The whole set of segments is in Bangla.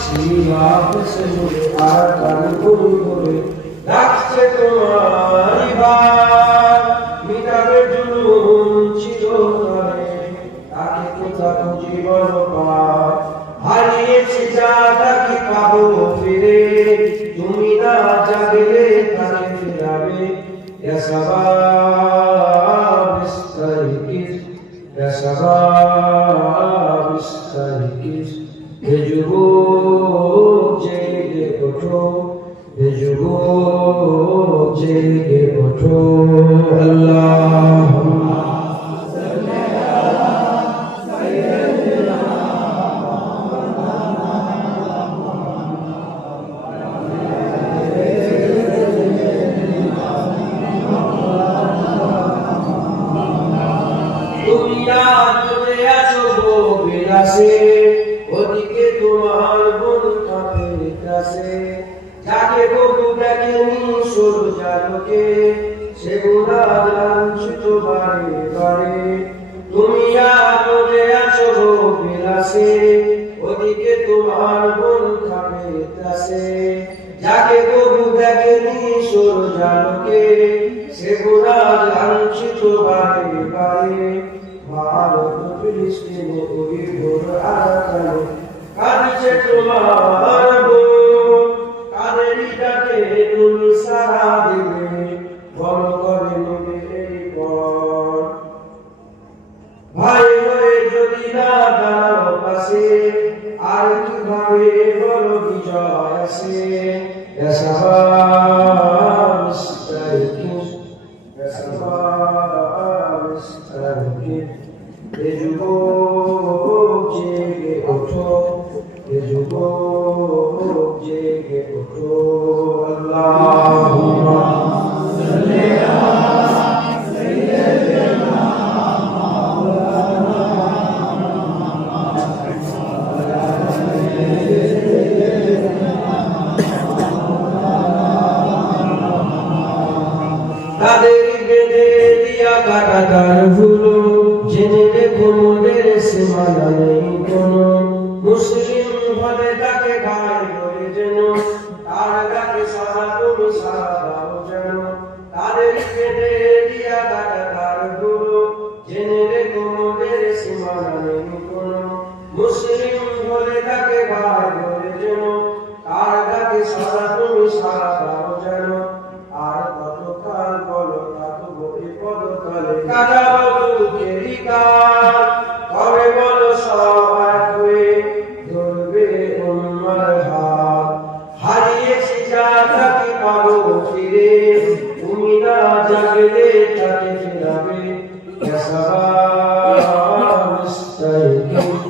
শ্রীবাপসে আর গান গুরু করে রাখছে তোমার ইবাদ মিটাবে জুলুম চিরতরে তাকে কোথাও জীবন পার হারিয়েছি যা তাকে পাবো ফিরে তুমি না জাগলে তাকে ফিরাবে ইয়া শাবাব ইস্তাইকিস ইয়া শাবাব ইস্তাইকিস হে যুবক জেগে ওঠো হে যুবক জেগে ওঠো আল্লাহুম্মা সাল্লি আলা সাইয়্যিদিনা তুমি আজ আছো বিলাসে ওদিকে তোমার মন কাঁপে কাছে যাকে বহু দেখেনি সূর্যালোকে সে গুনাহ লাঞ্ছিত বারে বারে তুমি আলোরে আছো বিলাসে ওদিকে তোমার মন কাঁপে কাছে যাকে বহু দেখেনি সূর্যালোকে সে গুনাহ লাঞ্ছিত বারে বারে ভারত ফিলিস্তিনে ওই ভোর আকালে কাঁদছে তোমার বোন কাদেরই ডাকে তুমি সাড়া দিবে বল করে নেবে এই পর ভাই হয়ে যদি না দাঁড়াও পাশে আর কিভাবে বল বিজয় আসে ইয়া শাবাব ইস্তাইকিস ইয়া শাবাব ইস্তাইকিস হে যুবক জেগে ওঠো হে যুবক জেগে ওঠো আল্লাহুম্মা সাল্লি আলা সাইয়্যিদিনা তাদের বেঁধে দিয়া কাটাতার ভুলো জেনে রেখো মোদের সীমানা নেই কোনো মুসলিম হলে তাকে ভাই বলে যেন তার গাকে সারা তুমি সারা দাও যেন তাদের বেঁধে দিয়া কাটাতার ভুলো জেনে রেখো মোদের সীমানা নেই কোনো মুসলিম হলে তাকে ভাই বলে যেন তার গাকে সারা তুমি সারা দাও যেন আর কতকাল বলো থাকবো এই পদতলে কাটাবো দুঃখেরই কাল কবে বলো সবাই হয়ে ধরবে উম্মার হাত হারিয়েছি যা তাকে পাবো ফিরে তুমি না জাগলে তাকে ফিরাবে ইয়া শাবাব ইস্তাইকিস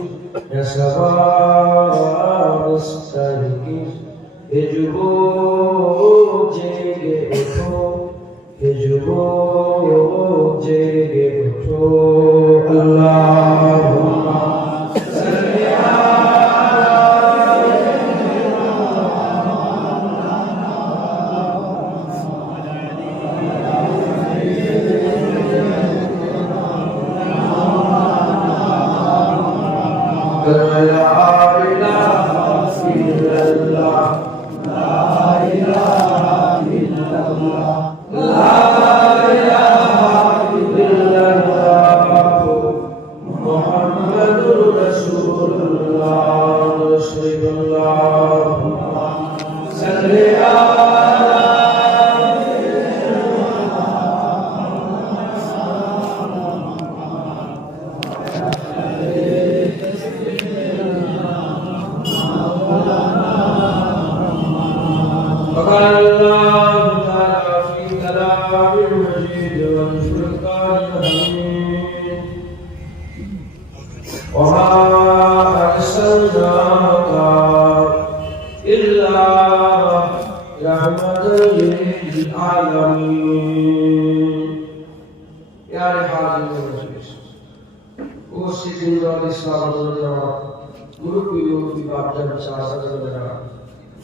ইয়া শাবাব ইস্তাইকিস হে যুবক জেগে ওঠো হে যুবক জেগে ওঠো আল্লাহুম্মা সাল্লি আলা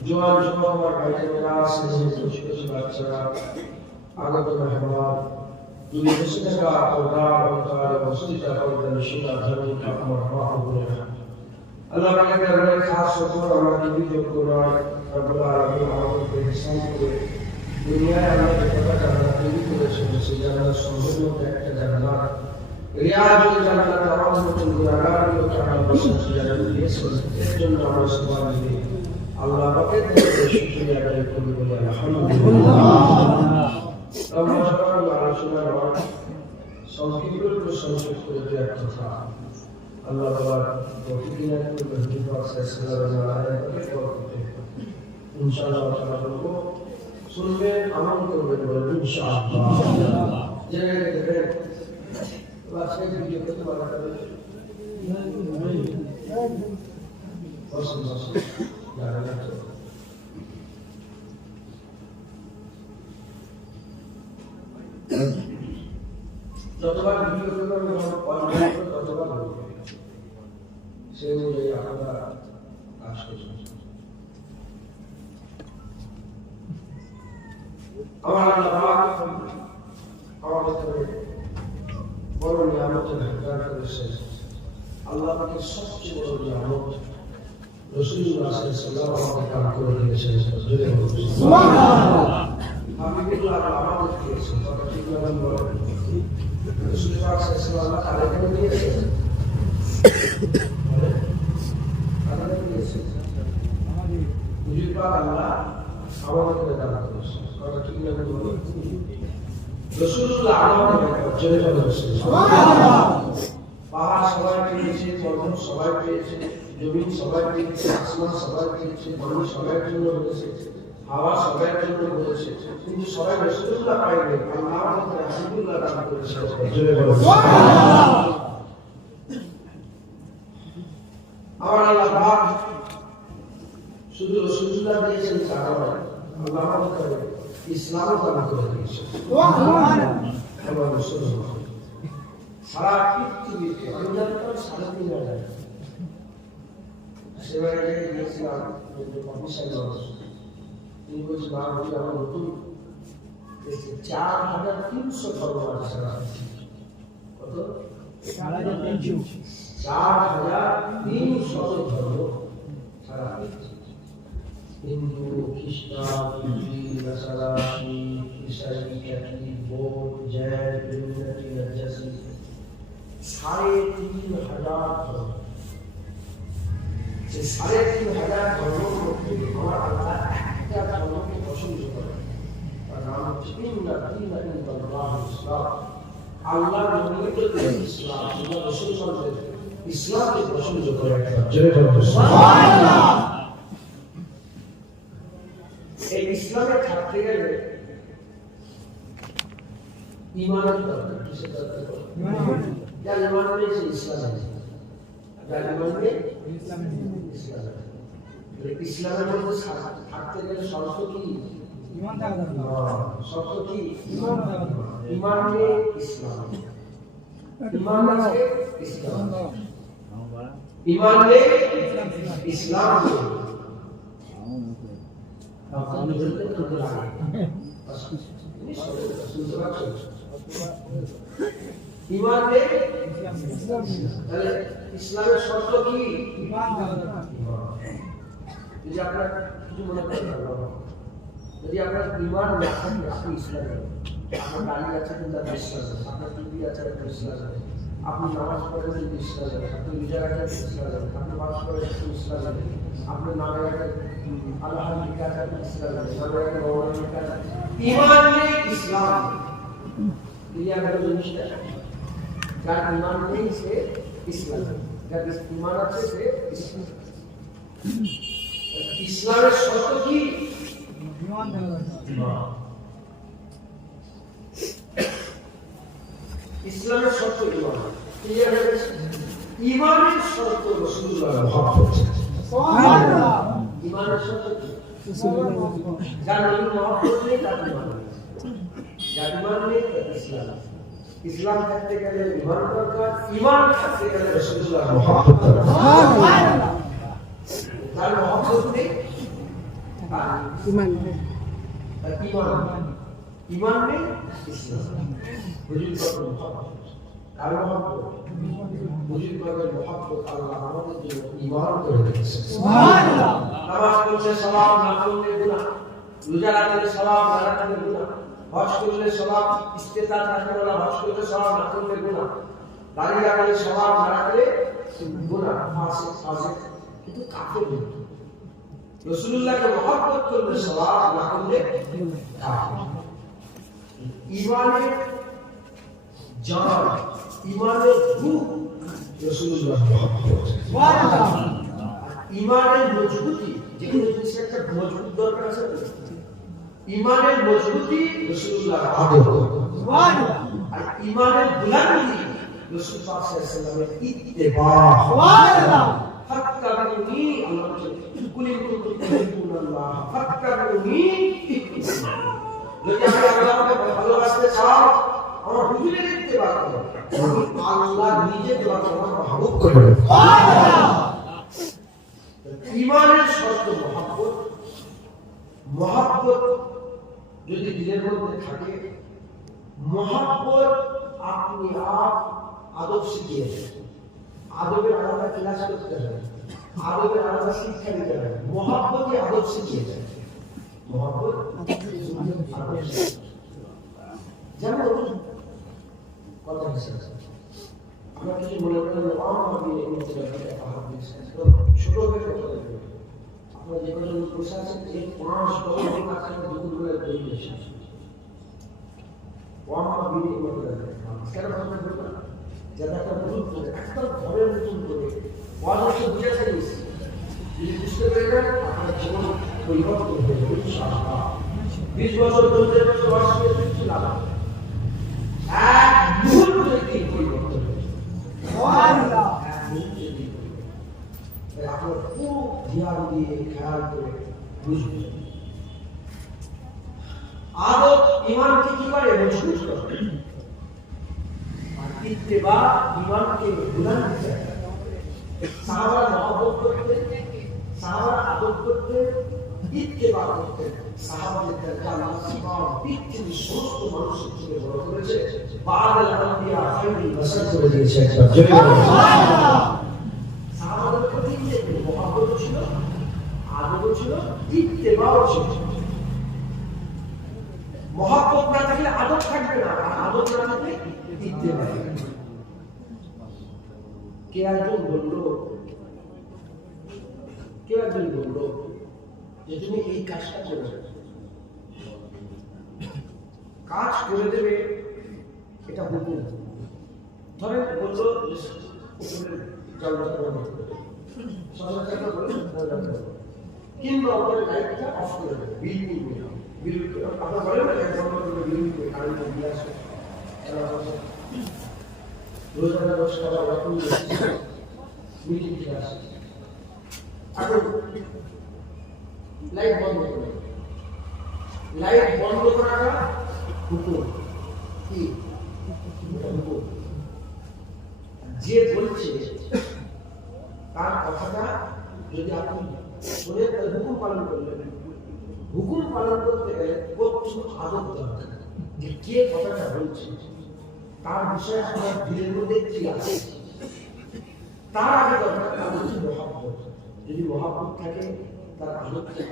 জোয়ান যুবক আমার ভাইয়েরা আছে ছোট বাচ্চারা আগত মেহমান দুই দেশে থাকা আল্লাহ ও তাআলা বস্তিতা করতেন সেটা ধর্মী আমার মহাপুরুষ আল্লাহ পাকের দরবারে খাস শুকর আমরা দিবি যোগ্য নয় রব্বুল আলামিন আমাদেরকে ইহসান করে দুনিয়ায় আমরা যে কথা জান্নাত তৈরি করেছেন সেই জান্নাত সম্পূর্ণ একটা জান্নাত রিয়াজুল জান্নাত আমাদের মতন গুনাহগারগুলোকে আমরা প্রশংসা জানাই দিয়েছেন এর জন্য আমরা সুবহান দিই আল্লাহ পাকের দরবারে শুকরিয়া আদায় করি বলে আলহামদুলিল্লাহ আমরা সবাই আলোচনার সংক্ষিপ্ত সংক্ষেপ করে দু এক কথা আল্লাহ তাআলা তৌফিক দিন করে নবী পাক সাল্লাল্লাহু আলাইহি ওয়াসাল্লাম ইনশাআল্লাহ তাআলা বলবো শুনবেন আমল করবেন বলে ইনশাআল্লাহ জেনে দেখবেন আজকে ভিডিও করতে বলা হবে যতবার ভিডিও করবেন ততবার বলবেন সেই অনুযায়ী আপনারা কাজ করছেন আমার আল্লাহ আমাদের বড় নিয়ামতের হাজার করেছেন আল্লাহ আমাকে সবচেয়ে বড় নিয়ামত রাসূলুল্লাহ সাল্লাল্লাহু আলাইহি ওয়াসাল্লাম দান করে দিয়েছেন আমি কিন্তু আমাদের দিয়েছেন কথা ঠিক না বলেন রাসূলুল্লাহ সাল্লাল্লাহু আলাইহি ওয়াসাল্লাম দিয়েছেন আমাদের দিয়েছেন আমাদের বুঝিবা আল্লাহ আমাদের দান করেছেন কথা ঠিক না বলেন রাসূলুল্লাহ আমাদের জয় জয় করেছেন সুবহানাল্লাহ পাহাড় সবাই পেয়েছে পর্বত সবাই পেয়েছে জমিন সবাই পেয়েছে আসমান সবাই পেয়েছে পানি সবার জন্য রয়েছে হাওয়া সবার জন্য রয়েছে কিন্তু সবাই রাসূলুল্লাহ পাইনি আল্লাহ আমাদের রাসূলুল্লাহ দান করেছেন জয় জয় সুবহানাল্লাহ আমার আল্লাহ পাক শুধু রাসূলুল্লাহ দিয়েছেন তা নয় আল্লাহ আমাদের ইসলাম দান করে দিয়েছেন সুবহানাল্লাহ সারা পৃথিবীতে আমি জানতাম 3.5 সেবায় গিয়েছিলাম অফিসার তিনি বলছি বাবুজি আমার নতুন 4,300 ধর্ম আছে কত 4,300 ধর্ম সারা হিন্দু খ্রিস্টান নাসারা শিখ ইসাই ক্যাথলিক বৌদ্ধ জৈন কমিউনিটি রাজশাহী 3,500 ধর্ম যে 3,500 ধর্মের মধ্যে আমার আল্লাহ একটা ধর্মকে পছন্দ করে তার নাম হচ্ছে ইসলাম আল্লাহ মনোনীত ইসলাম মুসলমানদের ইসলামকে পছন্দ করে সুবহানাল্লাহ এই ইসলামে থাকতে গেলে ঈমানের দরকার কিসের দরকার যার ঈমান নেই সে ইসলাম আছে যার ঈমান নেই ইসলামের মধ্যে থাকতে গেলে শর্ত কি ঈমান থাকা দরকার শর্ত কি ঈমান নেই ইসলাম ঈমান আছে ইসলাম ঈমান নেই ইসলাম ঈমান নেই তাহলে ইসলামের শর্ত কি ঈমান যদি আপনার কিছু মনে করেন যদি আপনার ঈমান না থাকে আপনি ইসলাম আপনার গাড়ি আছে কিন্তু আপনি ইসলাম আপনার টুপি আছে আপনি ইসলাম আপনি নামাজ পড়েন কিন্তু ইসলাম আপনি রোজা রাখেন ইসলাম আপনি বাস করেন ইসলাম আপনার নামের একটা আল্লাহ লিখা আছে ইসলাম নামের একটা ভগবান লিখা আছে ঈমান নেই ইসলাম এই একটা জিনিসটা যার ঈমান নেই সে ইসলাম যার ঈমান আছে সে ইসলাম ইসলামের শর্ত কি ঈমান ইসলামের শর্ত ঈমান ক্লিয়ার হয়ে গেছে ঈমানের শর্ত রাসূলুল্লাহর মহব্বত সুবহানাল্লাহ ঈমানের শর্ত কি যার নবীর মহব্বত নেই তার ঈমান নেই যার ঈমান নেই তার ইসলাম ইসলাম থাকতে গেলে ঈমান দরকার ঈমান থাকতে গেলে রাসূলুল্লাহর মহব্বত দরকার সুবহানাল্লাহ যার মহব্বত নেই ঈমান নেই ঈমান নেই ইসলাম বুঝুন কত মহব্বত কার মহব্বত? বুজুর্গদের মহব্বত আল্লাহ আমাদের জন্য ঈমান করে দিয়েছেন। সুবহানাল্লাহ। নামাজ পড়লে সওয়াব, না পড়লে গুনাহ। রোজা রাখলে সওয়াব, না রাখলে গুনাহ। হজ করলে সওয়াব, ইস্তেতার রাখলে হজ করলে সওয়াব, না করলে গুনাহ। দাড়ি রাখলে সওয়াব, না রাখলে গুনাহ। ফাসিক কিন্তু কাফের না। রাসূলুল্লাহকে মহব্বত করলে সওয়াব, না করলে কাফের। ঈমানের জান, ঈমানের রূহ রাসূলুল্লাহ মহব্বত। সুবহানাল্লাহ। ঈমানের মজবুতি, যেখানে জিনিসের একটা মজবুত দরকার আছে, ঈমানের মজবুতি রাসূলুল্লাহ আদব। সুবহানাল্লাহ। আর ঈমানের বুলন্দি রাসূল পাক সাল্লাল্লাহু আলাইহি ওয়াসাল্লামের ইত্তেবা। সুবহানাল্লাহ। ফাত্তাবিউনি, আল্লাহ বলেন কুল ইন কুনতুম তুহিব্বুনাল্লাহ ফাত্তাবিউনি। যদি আমরা আল্লাহকে ভালোবাসতে চাও, আমার হুজুরের ইত্তেবা করো, আল্লাহ নিজে তোমাকে মাহবুব করবে। সুবহানাল্লাহ। ঈমানের শর্ত মহব্বত। মহব্বত যদি দিলের মধ্যে থাকে, মহব্বত আপনি আদব শিখিয়ে দেন। আদবের আলাদা ক্লাস করতে হবে, আদবের আলাদা শিক্ষা দিতে হবে। মহব্বতই আদব শিখিয়ে দেন। মহব্বত যেমন কথা হিসেবে আমরা কিছু মনে করেন ছোট হয়ে কথা বলবো। আপনার যে কোনো বসে আছেন, এই 5-10 দিন আগে দুপুর বেলা তৈরি হয়েছে কেন কথা বলবো না, যাতে একটা নতুন করে একদম ঘরের নতুন করে পড়াশোনা বুঝাতে গেছি। যদি বুঝতে পেরে যান, আপনার জীবন পরিবর্তন হয়ে যাবে ইনশাআল্লাহ। 20 বছর 30 বছর বয়স হয়ে কিছু লাভ হবে, এক মুহূর্তে কি পরিবর্তন হয়ে যাবে। সুবহানাল্লাহ। এক মুহূর্তে কি পরিবর্তন, আপনার খুব ধ্যান দিয়ে খেয়াল করে বুঝবেন। আদব ঈমানকে কি করে? মজবুত করে। আর ইত্তেবা ঈমানকে বুলন্দ করে। সাহাবারা মহব্বত করতেন, সাহাবারা আদব করতেন, ইত্তেবা করতেন। সাহাবাদেরকে আল্লাহ সুবহানাহু পৃথিবীর সমস্ত মানুষের থেকে বড় করেছে, বা'দাল আম্বিয়া খায়রুল বাশার করে দিয়েছে। একবার জোরে বলুন সুবহানাল্লাহ। সাহাবাদের প্রতি যে মহব্বত ছিল, আদব ছিল, ইত্তেবাও ছিল। মহব্বত না থাকলে আদব থাকবে না, আর আদব না থাকলে ইত্তেবা। কেউ একজন বললো যে তুমি এই কাজটা করে দেবে, কাজ করে দেবে, এটা হুকুম। ধরেন বললো কিংবা আমাদের লাইটটা অফ করে দেবে, বিল আপনার বলেন না কারেন্ট বিল আসে, রোজানা 10 টাকা রকম মিটিং আসে। এখন লাইট বন্ধ করে, লাইট বন্ধ করাটা হুকুম। কি হুকুম? যে বলছে তার কথাটা যদি আপনি শুনে হুকুম পালন করলেন, হুকুম পালন করতে গেলে প্রচুর আদব দরকার। যে কে কথাটা বলছে, তার বিষয়ে আপনার দিলের মধ্যে কি আছে, তার আগে দরকার তার হচ্ছে মহব্বত। যদি মহব্বত থাকে, তার আদব থেকে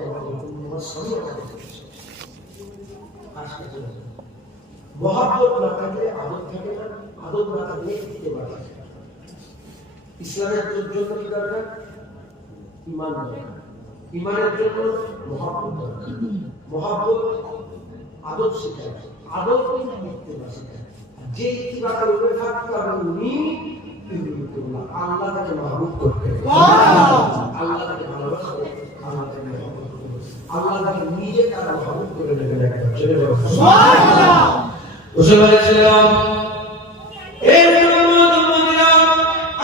মহব্বত না থাকলে আদব থাকে না, আদব না থাকলে ইত্তেবা থাকে না। ইসলামের জন্য কি দরকার? ঈমান দরকার। ঈমানের জন্য মহব্বত দরকার। মহব্বত আদব শেখায়, আদব ইত্তেবা শেখায়। যে ইত্তেবা করবে ফাত্তাবিউনি ইউহিব্বুকুল্লাহ, আল্লাহ তাকে মাহবুব করবে, আল্লাহ তাকে ভালোবাসবে, আল্লাহ তাকে মহব্বত করবে, আল্লাহ তাকে নিজে তার মাহবুব করে নেবেন। একবার চলে যাবে সুবহানাল্লাহ। রাসূল বলেছিলেন, এই মুমিনরা,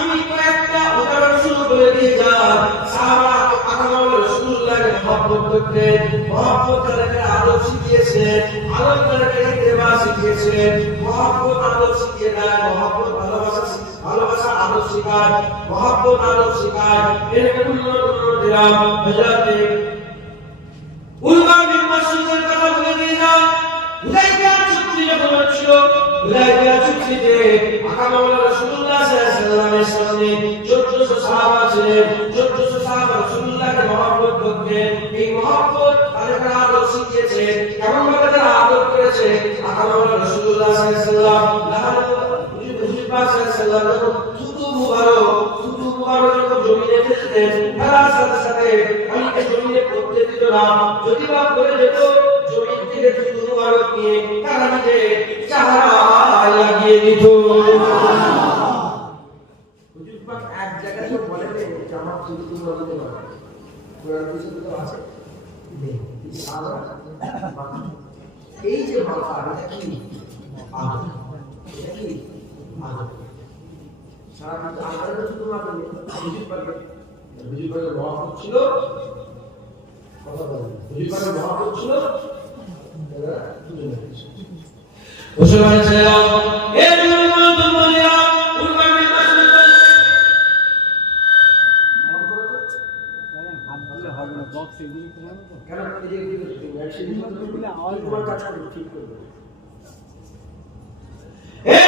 আমি কয়েকটা উদাহরণ শুরু করে দিয়ে যাই। সাহাবারা আল্লাহ রাসূলুল্লাহকে মহব্বত করতেন, মহব্বত তাদেরকে আদব শিখিয়েছেন, আদব তাদেরকে ইত্তেবা শিখিয়েছেন। মহব্বত আদব শিখিয়ে দেয়, মহব্বত ভালোবাসা আদব শিখায়, মহব্বত আদব শিখায়। এরকম দিলাম হযরতে উলমা বিন মাসউদের কথা বলে দিয়ে যান। হুদাইবিয়া চুক্তি যখন হচ্ছিল, হুদাইবিয়া চুক্তিতে আকা মাওলানা রাসূলুল্লাহ সাল্লাল্লাহু আলাইহি ওয়াসাল্লামের 1400 সাহাবা ছিলেন। 1400 সাহাবা রাসূলুল্লাহকে মহব্বত করতেন। এই মহব্বত তাদের আদর শিখিয়েছে, কেমন ভাবে তারা আদর করেছে। আকা মাওলানা রাসূলুল্লাহ সাল্লাল্লাহু আলাইহি ওয়াসাল্লাম থুতু মুবারক যখন জমিনে ফেলতেন, ফেলার সাথে সাথে পানিকে জমিনে পড়তে দিত না। যদি বা পড়ে যেত, জমিন থেকে থুতু মুবারক নিয়ে তারা নিজে চেহারায় লাগিয়ে দিত। হুজুর পাক এক জায়গায় তো বলেন যে আমার থুতু মুবারক দিতে পারে, কোরআন কিছু তো আছে নেই। এই যে মাথা, এটা কি আদর, এটা কি আদর। সারা কিন্তু আদরের শুধু মাত্র হুজুর পাকের মহব্বত ছিল, কথা বলেন, হুজুর পাকের মহব্বত ছিল। মুসলমান ছেলেরা, এ দুনিয়া উম্মাহ বিল মাসরুক নাম করো তো, হাত দিলে হবে না, বক্স এগুলো তো হবে তো, কেন এই যে দিলে আওয়াজ তোমার কাজ করবে, ঠিক করবে। এ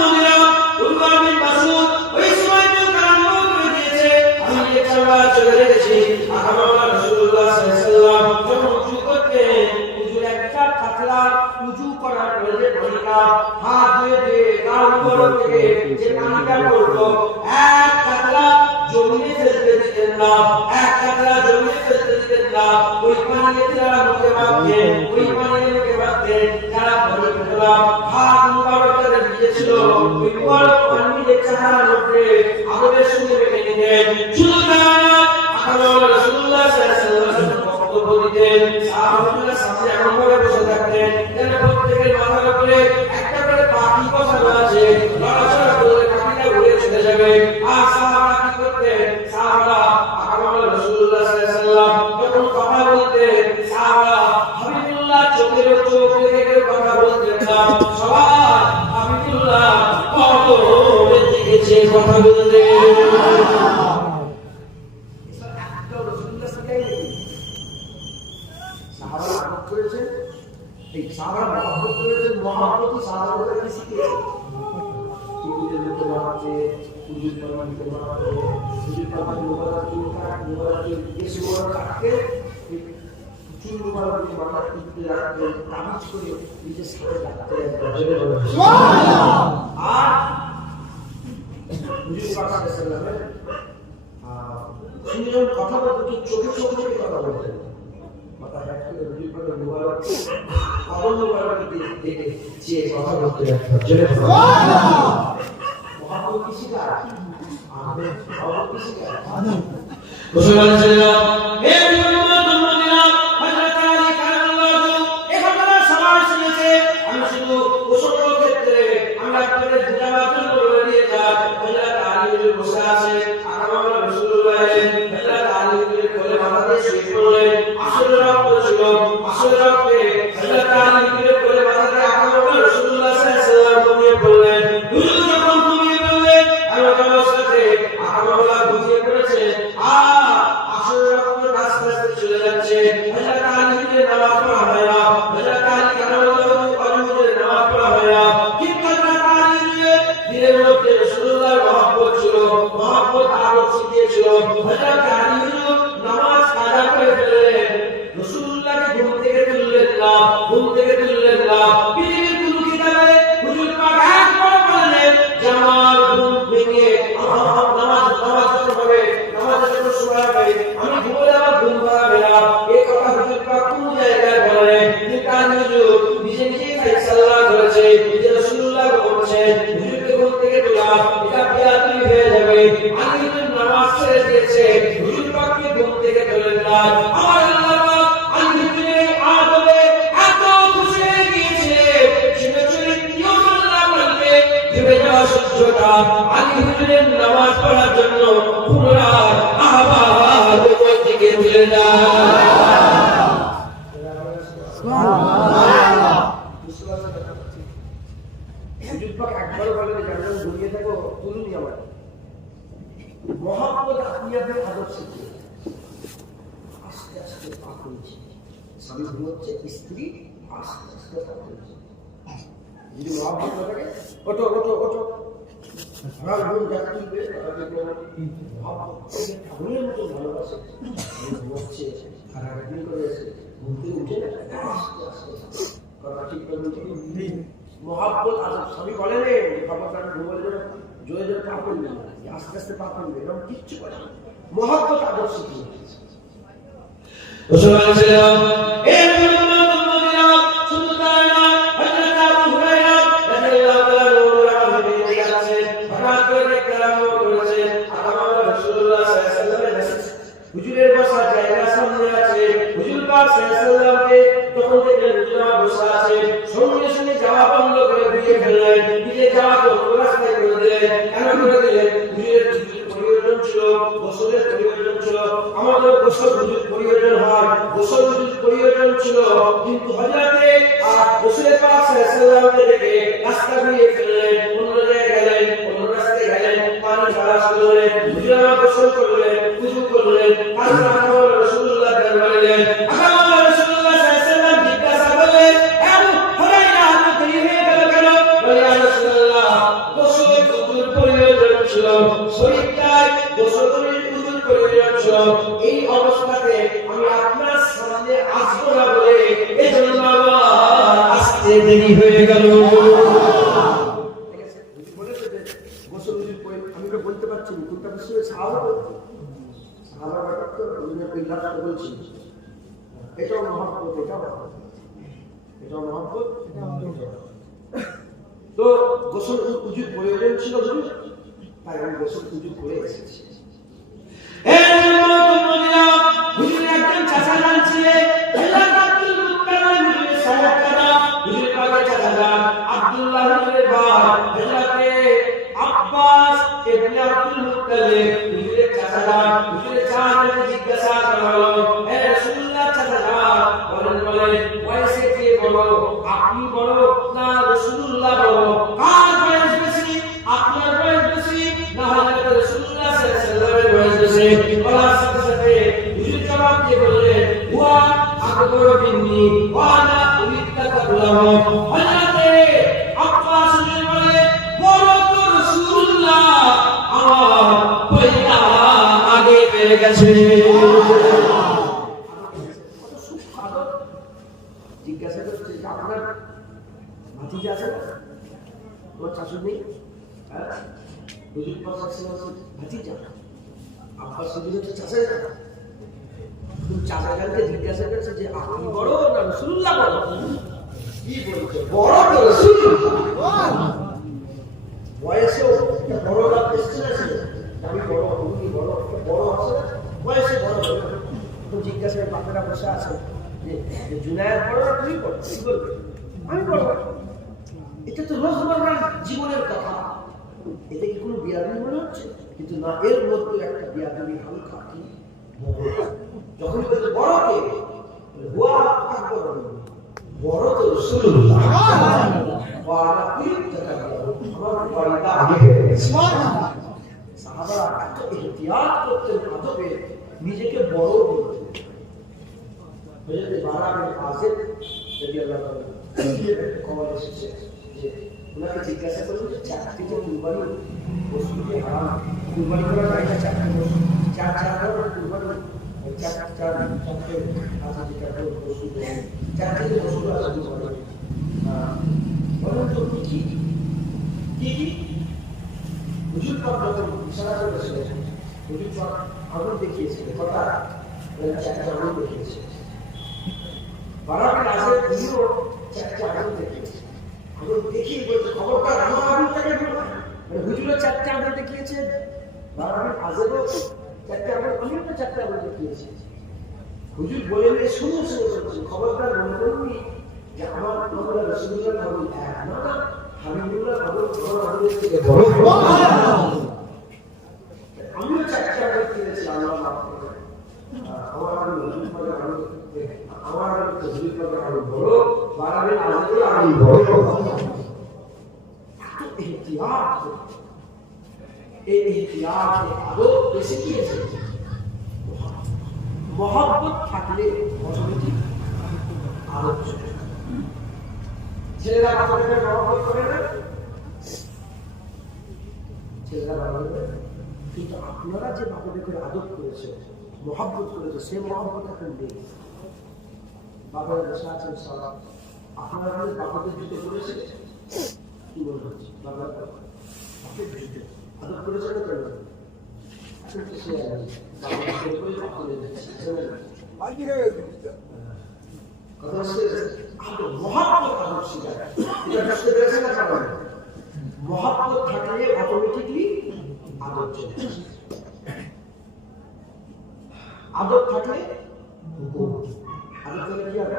দুনিয়া উম্মাহ বিল মাসরুক ওই সময় তো কারণ করে দিয়েছে, আমি এক সময় চলে গেছি। আকা মাওলানা রাসূলুল্লাহ সাল্লাল্লাহু আলাইহি ওয়াসাল্লাম যখন উজু করতেন, উজুর একটা পাতলা উজু করার পরে যে পানিটা হাত ধুয়ে দিয়ে তার উপর থেকে যে পানিটা পড়তো, এক কাতরা জমিনে ফেলতে দিতেন না, এক কাতরা জমিনে ফেলতে দিতেন না। ওই পানি যারা মুখে মাখতেন, ওই পানি মুখে মাখতেন, যারা পানি পেতরা হাত মুবারক করে দিয়েছিল, ওই মুবারক পানি যে চেহারার মধ্যে আদরের সঙ্গে মেখে নিতেন। শুধু না, আকা মাওলানা রাসূলুল্লাহ সাল্লাল্লাহু আলাইহি ওয়াসাল্লাম বক্তব্য দিতেন, সাহাবাদের সামনে এমন ভাবে বসে থাকতেন যেন প্রত্যেকের মাথার উপরে একটা করে পাখি বসানো আছে, নড়াচড়া করলে পাখিটা উড়ে চলে যাবে। আর সাহাবারা কি করতেন? সাহাবারা আকা মাওলানা রাসূলুল্লাহ সাল্লাল্লাহু আলাইহি ওয়াসাল্লাম যখন কথা বলতেন, সাহাবারা হাবিবুল্লাহ চোখের চোখ রেখে কথা বলতেন না, সবাই হাবিবুল্লাহ কবরের দিকে চেয়ে কথা বলতেন। একটা রাসূলুল্লাহ সাহাবারা মহব্বত করেছেন, এই সাহাবারা মহব্বত করেছেন, মহব্বতই সাহাবারা কি শিখিয়েছে। চুলের মধ্যে মারতে, চুলের পরমাণিতে মারতে, চুলের পরমাণি মোবারক চুল কাট, মোবারক চুল এসে মোবারক কাটকে চুল মোবারক মাথা টিপতে রাখতে, তাবিজ করে নিজের সাথে রাখতে। আর হুজুর পাক সাল্লাল্লাহু আলাইহি ওয়াসাল্লাম তিনি যখন কথা বলতেন, চোখে চোখে কথা বলতেন, মাথা হ্যাক করে হুজুর পাকের মোবারক কবর মোবারক দেখে চেয়ে কথা বলতে রাখতেন। জোরে সুবহানাল্লাহ। মহব্বত কি শিখায়? আমেন। মহব্বত কি শিখায়? আমেন। মুসলমান ছেলেরা, হে মুসলমান মুমিনা, হযরত আলী কারামাল্লাহু এই ঘটনা সবাই শুনেছে। আমি শুধু প্রসঙ্গ ক্ষেত্রে আমরা আপনাদের জিজ্ঞাসার জন্য বলে দিয়ে যাই। হযরত আলী বসে আছে, আকা মাওলানা রাসূলুল্লাহ হযরত আলী কোলে মাথা দিয়ে শুয়ে পড়লেন। আসল রক্ত ছিল, আসল রক্তে হযরত আলী কোলে মাথা দিয়ে আকা মাওলানা রাসূলুল্লাহ সাল্লাল্লাহু আলাইহি ওয়াসাল্লাম ঘুমিয়ে পড়লেন। হুজুর যখন ঘুমিয়ে পড়লেন, এমন অবস্থাতে আকা মাওলানা ঘুমিয়ে পড়েছে, আর আসল রক্ত আস্তে আস্তে চলে যাচ্ছে। হযরত আলীকে নামাজ পড়া হয় না, হযরত আলী কারামাল্লাহু ওয়াজহুদের নামাজ পড়া হয় না। কিন্তু হযরত আলী দিনের মধ্যে রাসূলুল্লাহর মহব্বত ছিল, মহব্বত আদর শিখিয়েছিল। হযরত আলী নামাজ কাজা করে ফেললেন, রাসূলুল্লাহকে ঘুম থেকে তুললেন না, ঘুম থেকে তুললেন না। পৃথিবীর কোন কিতাবে হুজুর পাক একবার বললেন যে আমার ঘুম ভেঙে নামাজ করতে হবে, নামাজের জন্য সময় হবে, আমি ঘুমোলে আমার ঘুম ভাঙবে না। এই কথা হুজুর পাক কোন জায়গায় বলেন? কিন্তু আলী হুজুর নিজে নিজেই ফায়সালা করেছে যে রাসূলুল্লাহ বলছেন হুজুরকে ঘুম থেকে তোলা এটা বেয়াদবি হয়ে যাবে। আলী হুজুর নামাজ ছেড়ে দিয়েছে, হুজুর পাককে ঘুম থেকে তোলেন না। আমার আল্লাহ পাক আলী হুজুরের আদবে এত খুশি হয়ে গিয়েছে, সেটা চলে কেউ না বলবে ভেবে যাওয়া সহ্যতা আলী হুজুরের নামাজ পড়ার জন্য পুনরায় আবার ওই দিকে তুলে যায়। সুবহানাল্লাহ। হুজুর পাক একবার বলেন যে আমি ঘুমিয়ে থাকবো, তুলুনি আমার মহব্বত আত্মীয়দের আদর শিখিয়ে আস্তে আস্তে পা খুলছে। স্বামী ঘুমোচ্ছে, স্ত্রী আস্তে আস্তে যদি মহাব্বত না থাকে, ওঠো ওঠো ওঠো, আমার বোন যা তুলবে ঠাকুরের মতো ভালোবাসে, ঘুমোচ্ছে, হারাহারি করেছে, ঘুম থেকে উঠে না আস্তে আস্তে কথা ঠিক করবে। মহাব্বত স্বামী বলে রে খবরদার ঘুমোলে যেন জয় জয় পা করবে না, আস্তে আস্তে পা করবে, এরকম কিচ্ছু করে না। মহাব্বত আদর্শ কি হুজুরের বসার জায়গা সামনে আছে, হুজুর পাক সাল্লাল্লাহু আলাইহি তখন দেখলেন হুজুর বসা আছে, সঙ্গে সঙ্গে যাওয়া বন্ধ করে দিয়ে ফেললেন, নিজে যাওয়া বন্ধ রাস্তায় করে দিলেন। কেন করে দিলেন? হুজুরের প্রয়োজন ছিল, গোসলের প্রয়োজন ছিল, আমাদের গোসল হুজুর প্রয়োজন হয়, গোসল হুজুর প্রয়োজন ছিল, কিন্তু হযরতে রাসূল পাক সাল্লাল্লাহু আলাইহি দেখে রাস্তা দিয়ে ফেললেন, অন্য জায়গায় গেলেন, অন্য রাস্তায় গেলেন, পানি খালাস করলেন, হুজুর গোসল করলেন, ওযু করলেন, তারপর আমার রাসূলুল্লাহ বললেন, আমার রাসূলুল্লাহ সাল্লাল্লাহু আলাইহি জিজ্ঞাসা করলেন, আবু হুরায়রা আপনি দেরি হয়ে গেল কেন? বলে ইয়া রাসূলুল্লাহ গোসল হুজুর প্রয়োজন ছিল, শরীরটায় গোসল হুজুর প্রয়োজন ছিল, এই অবস্থাতে আমি আপনার সামনে আসবো না বলে এজন্য আসতে দেরি হয়ে গেল। ঠিক আছে, হুজুর বলেছে যে গোসল হুজুর আমি তো বলতে পারছি না, কোনটা বিষয়ে সাহাবা সাহাবা ব্যাপার তো হুজুরের বিল্লাহ বলছি, এটাও মহব্বত, এটাও মহব্বত। তো গোসল হুজুর প্রয়োজন ছিল হুজুর, তাই আমি গোসল হুজুর করে এসেছি। হুজুরের একজন চাচা যান ছিলেন, আব্দুল মুত্তালিব হুজুরের সাহেব দাদা, হুজুরের পাকে চাচা যান আব্দুল্লাহ হুজুরের ভাই হযরতে আব্বাস ইবনে আব্দুল মুত্তালিব হুজুরের চাচা যান। হুজুরের চাচাকে জিজ্ঞাসা করা হলো, হে রাসূলুল্লাহ চাচা যান বলেন বয়সে কে বড়, আপনি বড় না রাসূলুল্লাহ বড়? কার বয়স বেশি? আপনার বয়স বেশি না হযরত রাসূলুল্লাহ সাল্লাল্লাহু আলাইহি ওয়াসাল্লামের বয়স বেশি? বলার সাথে সাথে হুজুর জবাব দিয়ে বললেন, হুয়া আকবরু মিন্নি ওয়া আনা উরিদু কাবলাহু। হযরতে আব্বাস বলে, বড় তো রাসূলুল্লাহ, আমার পয়দা আগে পেয়ে গেছে। জিজ্ঞাসা করছে যে আপনার ভাতিজা আছে না, তোমার শাশুড়ি নেই? হুজুর পাক ভাতিজা আব্বাস হুজুরের চাচা যান। চাচা যানকে জিজ্ঞাসা করছে যে আপনি বড় না রাসূলুল্লাহ বড়? কি বলছে? বড় তো রাসূলুল্লাহ। বয়সেও বড় না বেশি আছে, আমি বড়, তুমি বড়, বড় আছে বয়সে বড় হবে। তো জিজ্ঞাসা বাচ্চারা বসে আছে যে জুনায়েদ বড় না তুমি বড়? কি বলবে? আমি বড়। এটা তো রোজমর্রার জীবনের কথা, এতে কি কোনো বিয়াদবি মনে হচ্ছে? কিন্তু না, এর মধ্যে একটা বিয়াদবি হালকা কি যখন বলতে বড় কে, হুয়া আকবর, বড় তো রাসূলুল্লাহ, ওয়া আনা উরিদু কাবলাহু, আমার পয়দা আগে হয়ে গেছে। সাহাবারা এত ইহতিয়াত করতেন, আদবে নিজেকে বড় বলতেন। হযরত বারা বিন আযিব রাদিয়াল্লাহু আনহু কবর এসেছে যে ওনাকে জিজ্ঞাসা করলেন যে চারটি যে কুরবানি পশু দিয়ে হারাম, কুরবানি করা যায় না চারটি পশু, চার কুরবানি, চারটে পশু, চারটে পশু আছে কুরবানি। বলেন তো কি কি কি? হুজুর পাক যখন ইশারা করেছিলেন, হুজুর পাক আগুন দেখিয়েছিলেন, কথা চারটে আগুন দেখিয়েছে। বারা বিন আযিব তিনিও চারটে আগুন দেখিয়েছে। আগুন দেখিয়ে বলছে, খবরদার আমার আগুনটাকে বলবো। মানে হুজুরও চারটে আগুন দেখিয়েছে, বারা বিন আযিবও চারটে আগুন, আমিও তো চারটে আগুন দেখিয়েছি। হুজুর বলেন, শুনে শুনে বলছেন, খবরদার মনে করুন যে আমার তোমার রাসূলুল্লাহ আগুন এক না, হাবিবুল্লাহ আগুন তোমার আগুনের থেকে বড়। আমিও চারটে আগুন কিনেছি, আল্লাহ মাফ করবেন। আমার আগুন হুজুর পাকের আগুন, আমার আগুন তো হুজুর পাকের আগুন বড়, বারা বিন আযিবের আগুন বড়। এত ইহতিয়াত, এই ইহতিয়াত আদব বেশি দিয়েছে। মহব্বত থাকলে অটোমেটিক আদব চলে। ছেলেরা বাবাকে মহব্বত করে না, ছেলেরা বাবাকে, কিন্তু আপনারা যে বাবাকে আদর করেছে, মহব্বত করেছে, সে মহব্বত এখন নেই। বাবার বসে আছেন সারা, আপনারা বাবাকে জুতো করেছে, কি মনে হচ্ছে? বাবার বাবাকে জুতো আদর করেছে না কেন? এখন তো সে বাবাকে করে করে দিচ্ছে, কথা হচ্ছে আদর, মহব্বত আদর শিখায়। এটা বুঝতে পেরেছে না কেন? মহব্বত থাকলে অটোমেটিকলি আদর চলে আসে। আদর থাকলে হুকুম, আদর থাকলে কি হবে?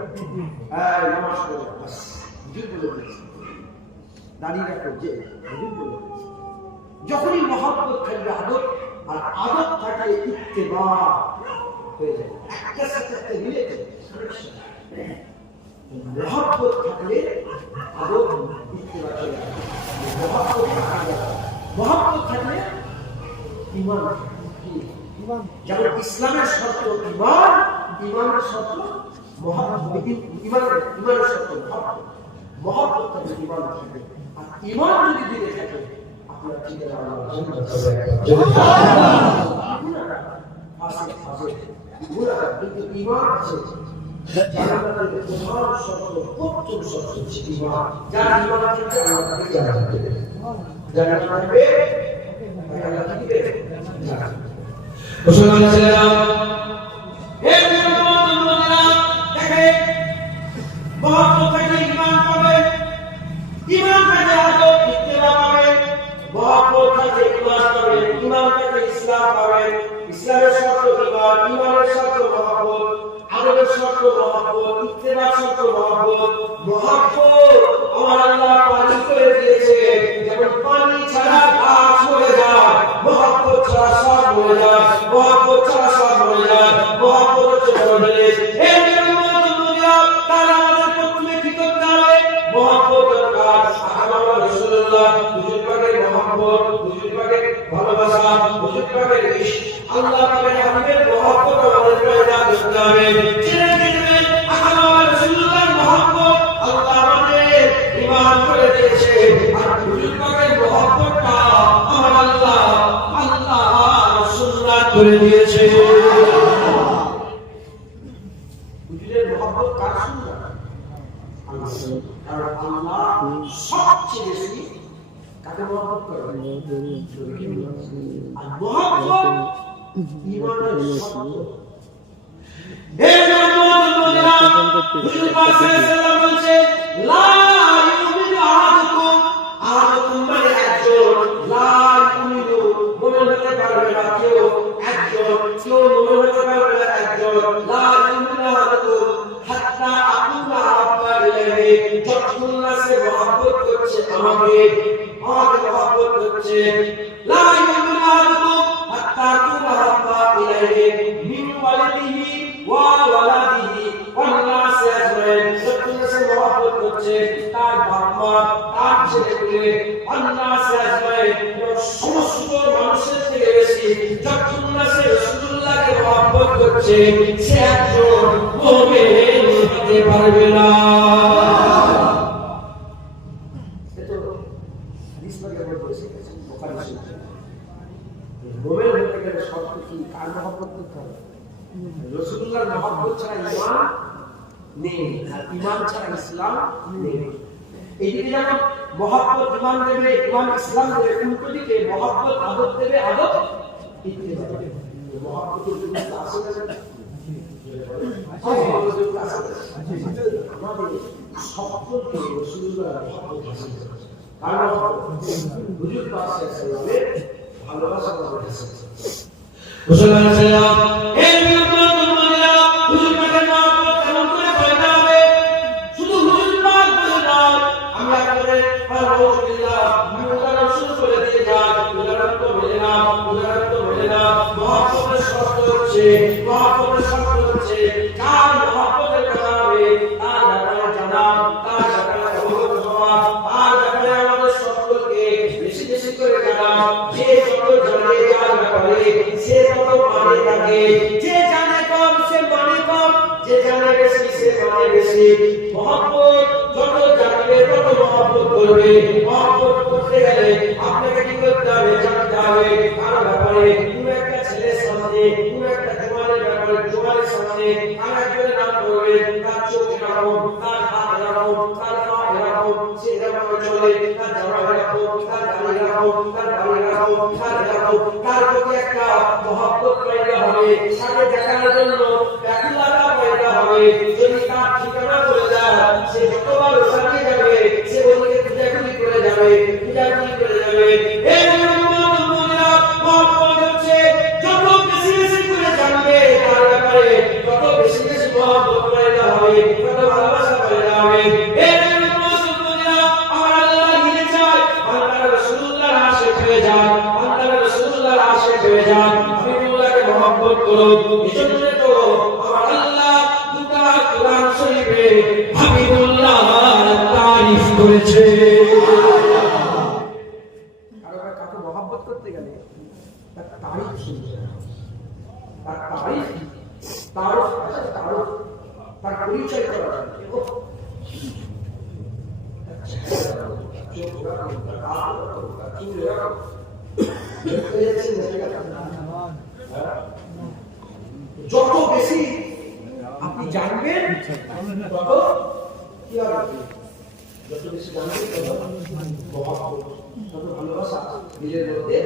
নামাজ পড়ো, বাস হুজুর বলে দিয়েছে, দাঁড়িয়ে রাখো, যে হুজুর বলে দিয়েছে। যখনই মহব্বত থাকবে আদর, আর আদর থাকলে ইত্তেবা হয়ে যায়, একটার সাথে একটা মিলে যায়। মহব্বত থাকলে আদর ইত্তেবা চলে আসে। মহব্বত থাকলে ঈমান, যেমন ইসলামের শর্ত ঈমান, ঈমানের শর্ত মহব্বত, ঈমানের শর্ত মহব্বত, মহব্বত থাকলে ঈমান থাকবে। আর ঈমান যদি দিলে থাকে আপনার ঠিক আছে, কিন্তু ঈমান আছে, জান্নাতের প্রধান শর্ত, প্রথম শর্ত হচ্ছে ঈমান। যার ঈমান থাকবে আল্লাহ তাকে জান্নাত দেবে, জান্নাত থাকবে আল্লাহ তাকে দেবে জান্নাত। মুসলমান ছেলেরা, এই মুসলমানরা দেখে মহব্বত থাকলে ঈমান পাবে, ঈমান থাকলে আদব ইত্তেবা পাবে, মহব্বত থাকলে ঈমান পাবে, ঈমান থাকলে ইসলাম পাবে। ইসলামের শর্ত ঈমান, ঈমানের শর্ত মহব্বত, আদবের শর্ত মহব্বত, ইত্তেবার শর্ত মহব্বত। মহব্বত আমার আল্লাহ পানি করে দিয়েছে, যেমন পানি ছাড়া গাছ মরে যায়, মহব্বত ছাড়া সব মরে যায়, মহব্বত ছাড়া সব মরে যায়। মহব্বত হচ্ছে বড় জিনিস। এই মুসলমানরা তারা আমাদের প্রথমে কি করতে হবে? মহব্বত দরকার। আমার রাসূলুল্লাহ হুজুর পাকের মহব্বত, হুজুর পাকের ভালোবাসা, হুজুর পাকের ইশক, আল্লাহ পাকের হাবিবের মহব্বত আমাদের পয়দা করতে হবে। জেনে নেবেন আমার রাসূলুল্লাহর মহব্বত আল্লাহ আমাদের ঈমান করে দিয়েছে, আর হুজুর পাকের মহব্বতটা আমার আল্লাহ সুন্নাত করে দিয়েছে। হুজুরের মহব্বত কার সুন্নাত? আল্লাহ। কারণ আল্লাহ সবচেয়ে বেশি কাকে মহব্বত করে? আর মহব্বত ঈমানের শর্ত। এই মুসলমানরা হুজুর পাক সাল্লাল্লাহু বলছে, লা ইউমিনু আহাদুকুম মানে একজন, লা ইউমিনু মুমিন হতে পারবে না কেউ একজন, কেউ মুমিন হতে পারবে না একজন, লা ইউমিনু আহাদুকুম হাত্তা আকুনা আব্বা ইলাইহি, যতক্ষণ না সে মহব্বত করছে আমাকে মহব্বত করছে, লা ইউমিনু আহাদুকুম হাত্তা আকুনা আব্বা ইলাইহি মিন ওয়ালিদিহি ওয়া ওয়ালাদিহি ওয়ান নাস আজমাইন, যতক্ষণ না সে মহব্বত করছে তার বাবা মা, তার ছেলেপেলে, ওয়ান নাস আজমাইন, সমস্ত মানুষের থেকে বেশি যতক্ষণ না সে রাসূলুল্লাহকে মহব্বত করছে, সে একজন মুমিন হতে পারবে না। এতো হাদিস থেকে বলছে বুখারী শরীফে, মুমিন হতে গেলে শর্ত কি? কার মহব্বত করতে হবে? রাসূলুল্লাহর মহব্বত ছাড়া ঈমান নেই, আর ঈমান ছাড়া ইসলাম নেই। এইদিকে যেমন মহব্বত ঈমান দেবে, ঈমান ইসলাম দেবে, উল্টো দিকে মহব্বত আদব দেবে, আদব ইত্তেবা দেবে। মহব্বতের গুরুত্ব আছে না? আমাদের সকলকে রাসূলুল্লাহর মহব্বত হাসিল করেছে। কারণ হুজুর পাক সাল্লাল্লাহু আলাইহি ভালোবাসা আমাদের কাছে। মুসলমান ছেলেরা, এই মুসলমানরা হুজুর পাকের মহব্বত কেমন করে পয়দা হবে? শুধু হুজুর পাক বলে না, আমরা আপনাদের আলহামদুলিল্লাহ উদাহরণ শুরু করে দিয়ে যাই। উদাহরণ তো মেলে না, উদাহরণ তো মেলে না। মহব্বতের শর্ত হচ্ছে, মহব্বতের শর্ত হচ্ছে কার মহব্বতের কথা হবে, তার ব্যাপারে জানা, তার ব্যাপারে অবগত হওয়া, তার ব্যাপারে আমাদের সকলকে বেশি বেশি করে জানা। যে যত জানে যার ব্যাপারে সে তত মানে থাকে, যে জানে কম সে মানে কম, যে জানে বেশি সে মানে বেশি মহব্বত যত জানবে তত মহব্বত করবে মহব্বত করতে গেলে আপনাকে কি করতে হবে জানতে হবে কারো ব্যাপারে কোনো একটা ছেলের সামনে কোনো একটা জোয়ানের ব্যাপারে জোয়ানের সামনে আরেকজনের নাম করবেন তার চোখ এরকম তার হাত এরকম তার পা এরকম সে যেমন চলে তার জামা এরকম তার গাড়ি এরকম তার বাড়ি এরকম তার এরকম তার প্রতি একটা মহব্বত পয়দা হবে তাকে দেখানোর জন্য ব্যাকুলতা পয়দা হবে যদি তার ঠিকানা বলে যায় সে যতবার ওখানে যাবে সে বলতে খুঁজাখুঁজি করে যাবে খুঁজাখুঁজি করে যাবে এই মহব্বত হচ্ছে যত বেশি বেশি করে জানবে তার ব্যাপারে তত বেশি বেশি মহব্বত পয়দা হবে তত ভালোবাসা পয়দা হবে এই মহব্বত করো এজন্য তো আমার আল্লাহ দুটা কোরআন শরীফে হাবিবুল্লাহর তারিফ করেছে কারণ কাকে মহব্বত করতে গেলে তার তারিফ শুনতে হবে তার তারিফ তার পরিচয় করা যাবে যত বেশি আপনি জানবেন তত কি হবে যত বেশি জানবেন তত ভালোবাসা নিজের মধ্যে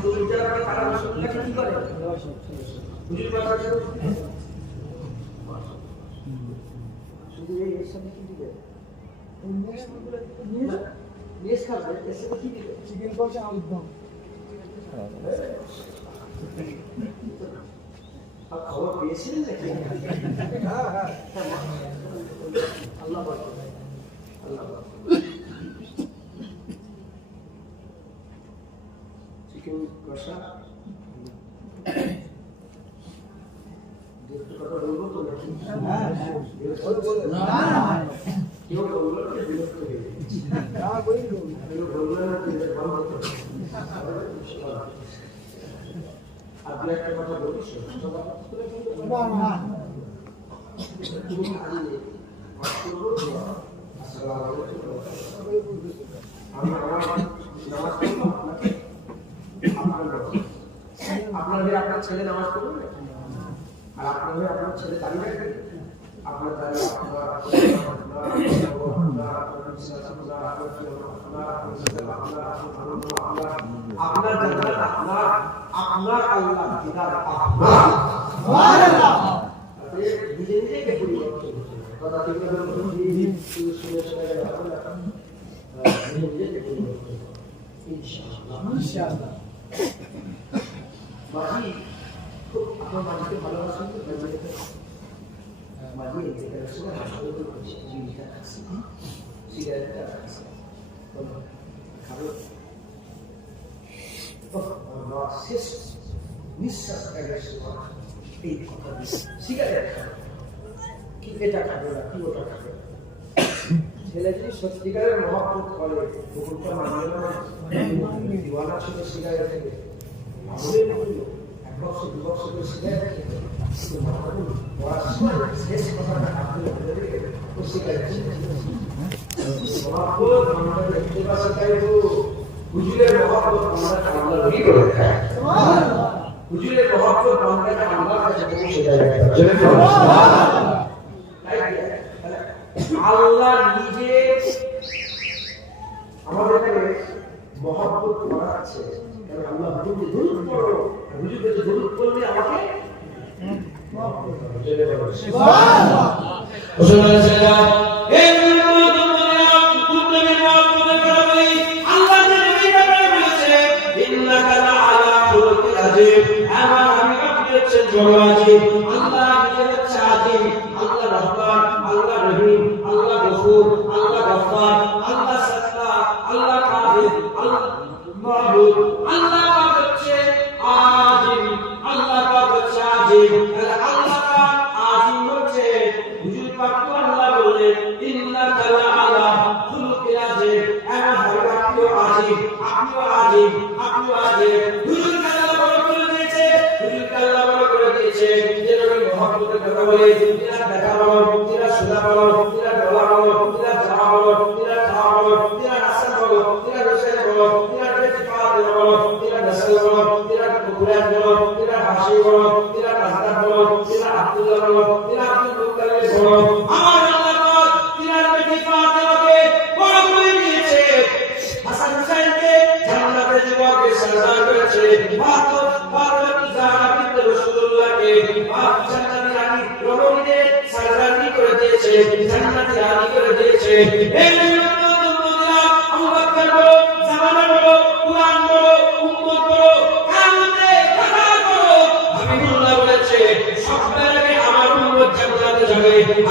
শুধু বিচার করে তারা রসুলকে কি করে হুজুর কথা শুধু এই সামনে কি দিবে নেস খাবে এসে কি দিবে চিকেন কষা আলু দম আর খাওয়া পেয়েছিলেন নাকি হ্যাঁ আল্লাহ বরকত আল্লাহ চিকেন কষা দেখতে কথা বলবো তো নাকি হ্যাঁ না কেউ বললো না বিরক্ত হয়ে না বলবো কেউ বললো না যে ভালো হতো আপনি একটা কথা বলিস না না তুমি আগে আসসালামু আলাইকুম আমি আমার নামাজ পড়ব আপনাদের আপনার ছেলে নামাজ পড়বে আর আপনাদের আপনার ছেলে দাঁড়িয়ে রাখবে আপনার দাঁড়িয়ে আপনার আল্লাহ দিদার নিজে নিজেকে পরিবর্তন কথা ঠিক ইনশাআল্লাহ মাঝি খুব আপনার মাঝিকে ভালোবাসেন তো মাঝি এটার সময় হাসপাতালে করছে জীবিকা আছে সিগারেটটা আছে খাবে শেষ নিঃশ্বাস ত্যাগের সময় এই কথা সিগারেট খাবে কি এটা খাবে না কি ওটা খাবে ছেলে যদি সত্যিকারের মহব্বত করে কুকুরটা মানিয়ে না দিওয়ানা ছিল সিগারেট থেকে আমাদের বলল এক বছর দু বছর করে সিগারেট খেতে শেষ কথাটা আপনি বলে দিলে ও সিগারেট মহব্বত আমরা দেখতে পাচ্ছি তাই তো হুজুরের মহব্বত আমরা আল্লাহ নবী করে দেখায় হুজুরের মহব্বত আমরা আল্লাহর কাছে পৌঁছে যায় আল্লাহ নিজে আমাদেরকে মহব্বত করাচ্ছে কারণ আল্লাহ হুজুরকে দুরূদ পড়ো হুজুরকে দুরূদ পড়লে আমাকে মহব্বত করে সুবহানাল্লাহ সুবহানাল্লাহ এই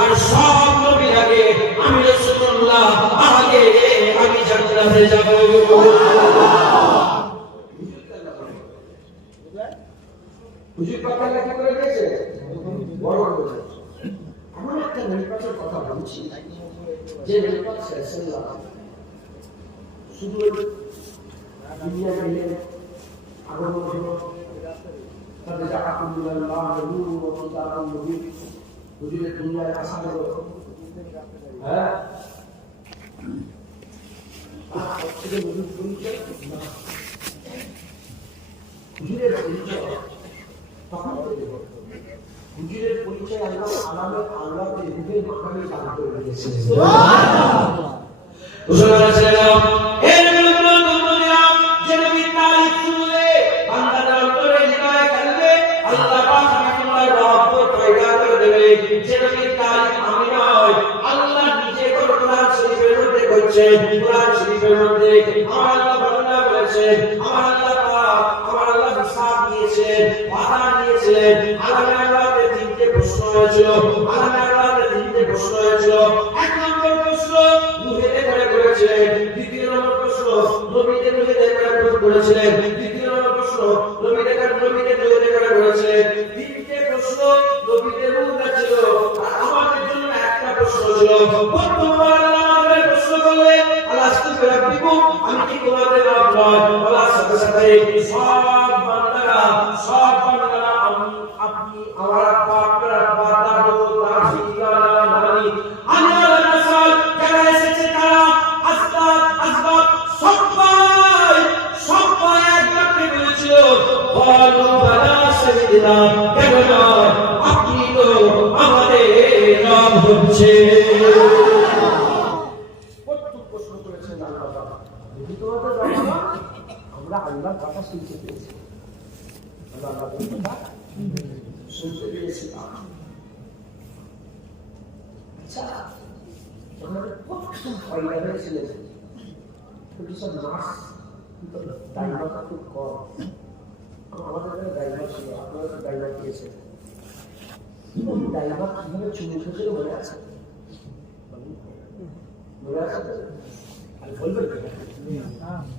আর সব নবীর আগে আমি রাসূলুল্লাহ আগে আমি জান্নাতে যাব হুজুর পাক আল্লাহ কি করে দিয়েছে বড় করে আমরা একটা নির্বাচনের কথা বলছি যে নির্বাচন সাল্লাল্লাহু শুধু দুনিয়া গেলে আগমন হলো তাদের আকুল্লাহ নূর ওয়া কিতাবুন মুবিন হুজুরের দুনিয়ায় আসা হলো হ্যাঁ হুজুরের পরিচয় তখন হুজুরের পরিচয় আল্লাহ আলামে আল্লাহকে রূপের মাধ্যমে দান করে দিয়েছেন সুবহানাল্লাহ হুজুর সাল্লাল্লাহু আলাইহি ওয়াসাল্লাম এর বিরুদ্ধে যে নবী তারিখ শুনলে করেছেন কোরআন শরীফের মধ্যে আমার আল্লাহ বর্ণনা করেছেন আমার আল্লাহ পাক আমার আল্লাহ হিসাব দিয়েছেন ওয়াদা দিয়েছিলেন আলামে আল্লাহকে তিনটে প্রশ্ন হয়েছিল আলামে আল্লাহকে তিনটে প্রশ্ন হয়েছিল এক নম্বর প্রশ্ন নূহেতে করে করেছিলেন দ্বিতীয় নম্বর প্রশ্ন নবীতে করে করেছিলেন তৃতীয় নম্বর প্রশ্ন নবীতে করে করেছিলেন তিনটে প্রশ্ন নবীতে মুখে ছিল আর আমাদের জন্য একটা প্রশ্ন ছিল প্রথমবার আল্লাহ আমাদের প্রশ্ন করলেন আলাস্তু বিরাব্বিকুম আমি কি তোমাদের রব নয় বলার সাথে সাথে সব বান্দারা আপনি আমার আব্বা আপনার আব্বা দাদু দাদি নানা নানি আল্লাহ রাসূল যারা এসেছে তারা আসবাব সবাই এক বাক্যে বলেছিল বলো বালা শহীদনা কেন নয় আপনি তো আমাদের রব হচ্ছে কত প্রশ্ন করেছেন আল্লাহ তাআলা যদি তোমাদের রব না আমরা আল্লাহর কথা শুনতে পেয়েছি আল্লাহর কথা শুনতে পেয়েছি আচ্ছা আমাদের কত ভয় হয়েছিল সব নার্স ডাইভারটা খুব কম আমাদের ডাইভার ছিল আপনারা ডাইভার দিয়েছে ডাইভার কিভাবে চুরি উঠেছিল মনে আছে বলবেন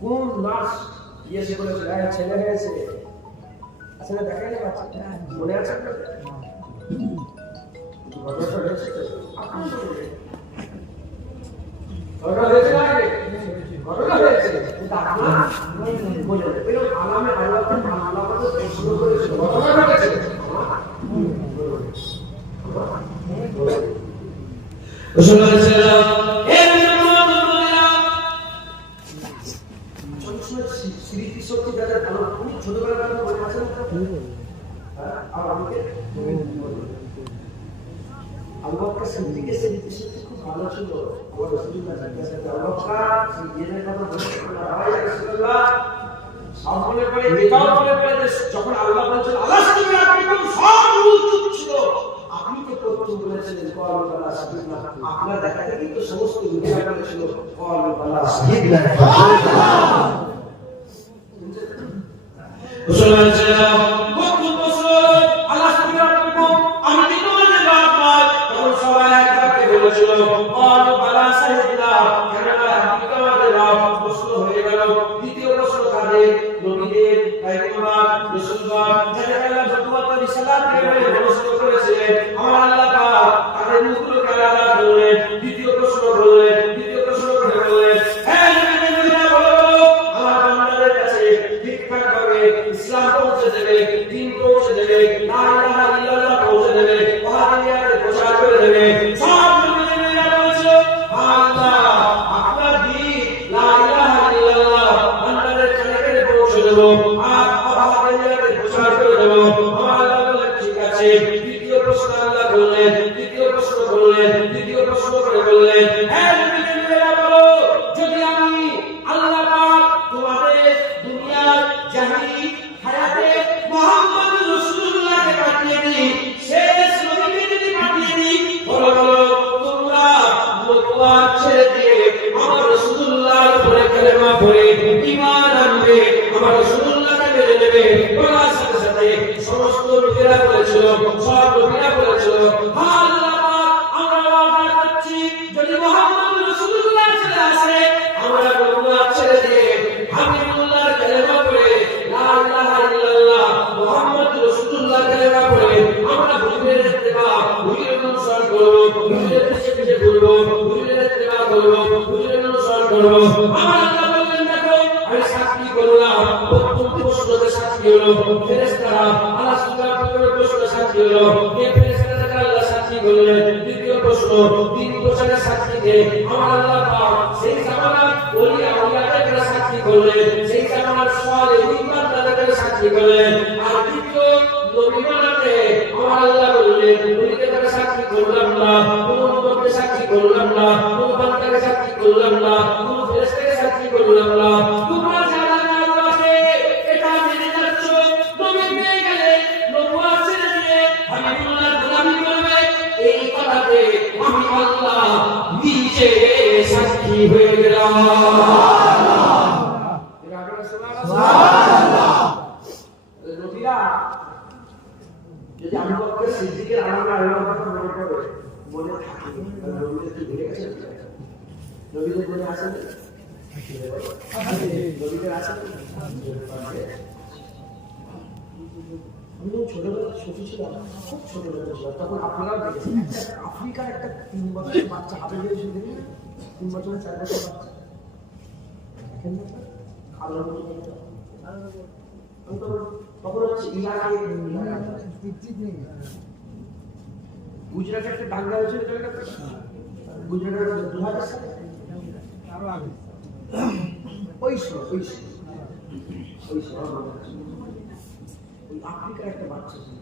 কোন নার্স ইয়েছে বলেছিল ছেলে হয়েছে আসলে দেখা যায় মনে আছে ঘটনা হয়েছে ঘটনা হয়েছে কিন্তু আপনারা বলেন এরকম আলামে আল্লাহ প্রশ্ন করেছিল ঘটনা ঘটেছে স্মৃতিশক্তি যাদের ভালো খুব ছোটবেলার কথা মনে আছে আর আমাকে আল্লাহকে স্মৃতিকে স্মৃতিশক্তি খুব ভালো ছিল আমার রাসূলুল্লাহ সাল্লাল্লাহু আলাইহি ওয়াসাল্লাম কথা বলে রাসূলুল্লাহ সব বলে পড়ে এটাও বলে পড়ে যখন আল্লাহ বলেছেন আলাস্তু বিরাব্বিকুম সব চুপ ছিল আপনি তো প্রথম বলেছিলেন কওয়ালু বালা শাহিদনা আপনার দেখা দেখি তো সমস্ত দুনিয়া বলেছিল কওয়ালু বালা শাহিদনা মুসলমান ছেলেরা কত বছর আলাস্তু বিরাব্বিকুম আমি কি তোমাদের রব নয় তখন সবাই একবারে বলেছিল কওয়ালু বালা শাহিদনা কেন আপনি তো আমাদের রব প্রশ্ন হয়ে গেল দ্বিতীয় প্রশ্ন কাদের নবীদের পয়গম্বর রাসূলগণ যাদের আল্লাহ নবুয়ত রিসালাত দিয়ে প্রশ্ন করেছিলেন আমার আল্লাহ পাক তাদের মুখগুলোকে আলাদা করলেন দ্বিতীয় প্রশ্ন করে বললেন হে নবীরা বলো আমার বান্দাদের কাছে ঠিকঠাক ভাবে ইসলাম পৌঁছে দেবে দ্বীন পৌঁছে দেবে লা ইলাহা ইল্লাল্লাহ পৌঁছে দেবে ওয়াহাবিয়াতের প্রচার করে দেবে সব নবীরা বলেছিল আল্লাহ আপনার দ্বীন লা ইলাহা ইল্লাল্লাহ বান্দাদের কাছে পৌঁছে দেব আর ওয়াহাবিয়াতের প্রচার করে দেব আমার আল্লাহ বললেন ঠিক আছে দ্বিতীয় প্রশ্ন আল্লাহ করলেন দ্বিতীয় প্রশ্ন করে বললেন হে নবীরা বলো যদি আমি আল্লাহ পাক তোমাদের দুনিয়ার জাহিলি হায়াতে মুহাম্মদ রাসূলুল্লাহকে পাঠিয়ে দিই শেষ নবীকে যদি পাঠিয়ে দিই বলো তোমরা নবুয়ত ছেড়ে দিয়ে আমার রাসূলুল্লাহর উপরে কালেমা পড়ে ঈমান আনবে আমার রাসূলুল্লাহকে মেনে নেবে বলার সাথে সাথে সমস্ত নবীরা বলেছিল সব নবীরা বলেছিল আল্লাহ পাক আমরা ওয়াদা করছি যদি মুহাম্মদ রাসূলুল্লাহ চলে আসে আমরা নবুয়ত ছেড়ে দিয়ে হাবিবুল্লাহর কালেমা পড়ে লা ইলাহা ইল্লাল্লাহ মুহাম্মদ রাসূলুল্লাহ কালেমা পড়ে আমরা হুজুরের ইত্তেবা হুজুরের অনুসরণ করব হুজুরের পিছে ঘুরবো হুজুরের ইত্তেবা করব হুজুরের অনুসরণ করব আমার আল্লাহ বললেন দেখো আমি সাক্ষী করলাম প্রথম প্রশ্নতে সাক্ষী হলো ফেরেশতারা আল্লাহ সুবহানাহু প্রশ্ন সাক্ষী হলো এই ফেরেশতারা আল্লাহ সাক্ষী করলেন দ্বিতীয় প্রশ্ন তিন বছরের সাক্ষীকে আমার আল্লাহ পাক সেই জামানার ওলি আউলিয়াদের সাক্ষী করলেন সেই জামানার সালেহীন বান্দাদের সাক্ষী করলেন আর দ্বিতীয় নবী বানাতে আমার আল্লাহ বললেন ওলিদের সাক্ষী করলাম না কোন নবীকে সাক্ষী করলাম না কোন বান্দাকে সাক্ষী করলাম না কোন ফেরেশতাকে সাক্ষী করলাম না তোমরা যারা আল্লাহকে এটা মেনে যাচ্ছ নবী পেয়ে গেলে নবুয়ত ছেড়ে দিয়ে হাবিবুল্লাহর গোলামি করবে এই কথাতে আমি আল্লাহ নিজে সাক্ষী হয়ে গেলাম নবীরা যদি আমি বলতে সিদ্দিকের আল্লাহর কথা মনে করে মনে থাকে নবীদের কি ভুলে গেছে নবীদের মনে আছে নবীদের আছে আমি ছোটবেলা ছোট ছিলাম খুব ছোটবেলা ছিলাম তখন আপনারাও দেখেছেন আফ্রিকার একটা 3 বছরের বাচ্চা হাতে দিয়েছিল দেখুন 3 বছর 4 বছর বাচ্চা দেখেন না আল্লাহ তখন হচ্ছে ইরাকে গুজরাটে একটা দাঙ্গা হয়েছিল গুজরাটের 2000 সালে আরো আগে ওই আফ্রিকার একটা বাচ্চা ছিল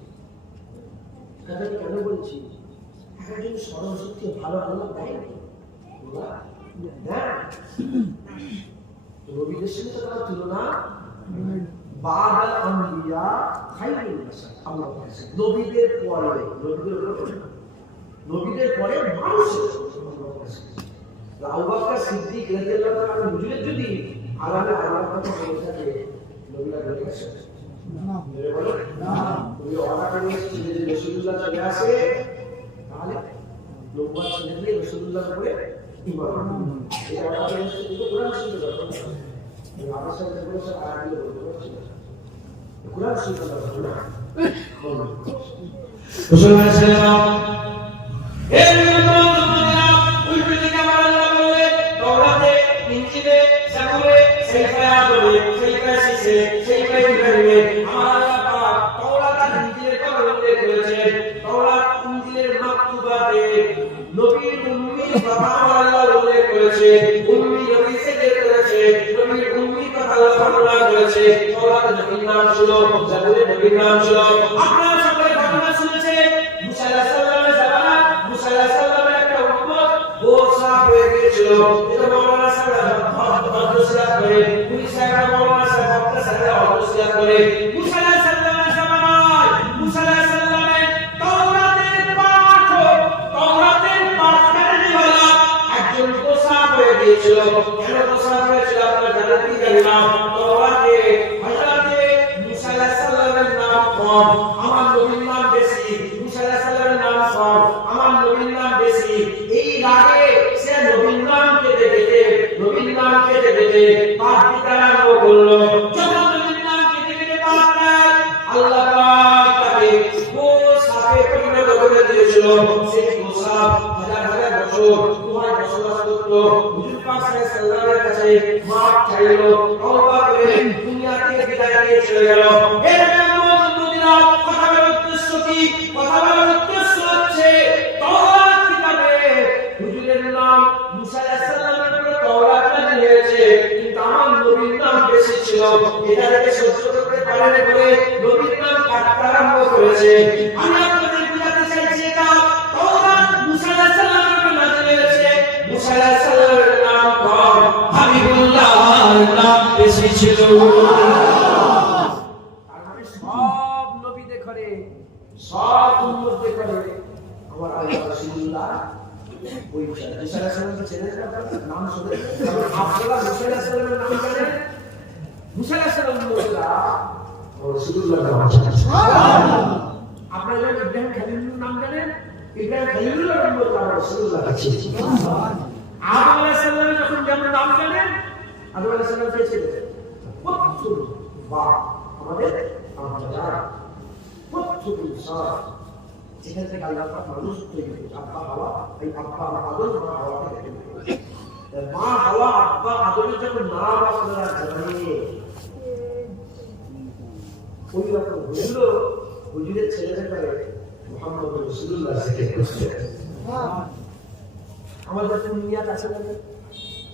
তাদের কেন বলছি একজন সরস্বতী ভালো ভালো দেয় হ্যাঁ নবীদের সাথে তো তার তুলনা বাদাল আম্বিয়া খাইরুল বাশার আল্লাহ বলেছেন নবীদের পরে মানুষের আবু বকর সিদ্দিক রাদিয়াল্লাহু তাআলা হুজুরের যদি আলাদা আলাদা কথা বলে থাকে নবীরা বলে গেছে না তুমি অর্ডার করে যে রাসূলুল্লাহ চলে আসে তাহলে নবুয়ত ছেড়ে দিয়ে রাসূলুল্লাহর উপরে ঈমান এই অর্ডার করে কিন্তু কোরআন শুনতে পারবে না আমার সাথে বলেছে আয়াতগুলো বলতে পারছি না কোরআন শুনতে পারবে না রাসূলুল্লাহ সাল্লাল্লাহু আলাইহি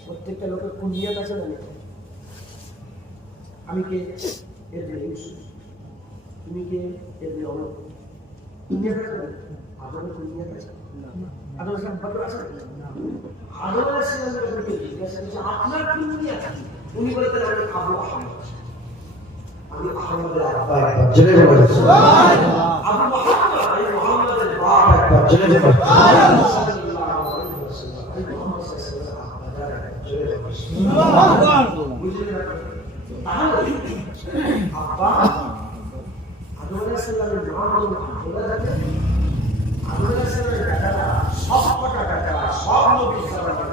প্রত্যেকটা লোকের কুনিয়াত আছে না আমি কে ইবনে ইউসুফ তুমি কে ইবনে ওমর কুনিয়াত আছে আদমের কুনিয়াত আছে না আদমের সম্পর্ক আছে না আদম আলাইহিস সালামের জিজ্ঞাসা করেছে আপনার কুনিয়াত আছে উনি বলতেন আমি আবু আহমদ আমি আহমদের আব্বা একবার জেনে বলেন সুবহানাল্লাহ আবু মুহাম্মদ আমি মুহাম্মদের বাপ একবার জেনে বলেন সুবহানাল্লাহ বুঝলেন? তাহলে আব্বা আদম আলাইহিস সালামের নাম বলা যাবে। আদম আলাইহিস সালামের বেটারা সব কটা বেটা সব নবী সালামের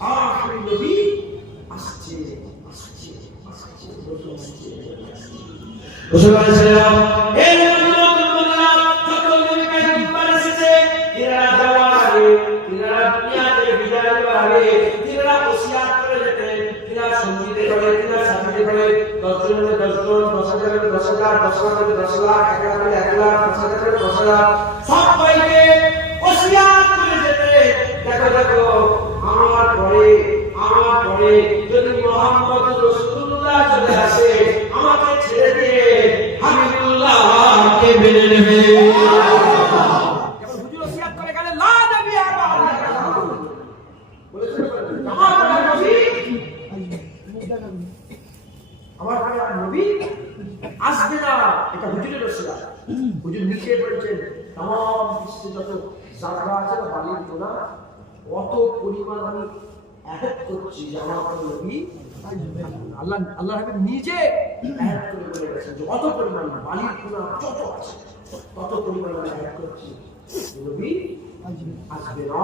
আখির নবী আসছে আসছে আসছে রাসূল সাল্লাল্লাহু আলাইহি ওয়াসাল্লাম সকল নবী পয়গম্বর এসেছে, এরা যাওয়ার আগে এরা দুনিয়াতে বিদায় হওয়ার আগে এরা ওসিয়াত করে যেতেন, এরা সঙ্গীতে করে এরা সাথীতে করে 10 জনের 10 জন, 10,000 এর 10,000, 10,000 এর 10 লাখ, 1 লাখ এর 1 লাখ, 10,000 এর 10,000 সবাইকে ওসিয়াত করে যেতে। দেখো দেখো আমার পরে যদি মুহাম্মদ রাসূলুল্লাহ চলে আসে আমাকে ছেড়ে দিয়ে হাবিবুল্লাহকে মেনে নেবে। যেমন হুজুর ওসিয়াত করে গেলেন লা নবী বলেছেন আমার নবী আসবে না, এটা হুজুরের ওসিয়াত। হুজুর নিচে বলেছেন तमाम বিশ্বে যত জায়গা আছে না বালির কোনা অত পরিমাণ আমি আয়াত করছি যে আমার নবী আল্লাহ হাবিব নিজে আয়াত করে বলে গেছেন যে অত পরিমাণ বালির কোনা যত আছে তত পরিমাণ আমি আয়াত করছি নবী আসবে না।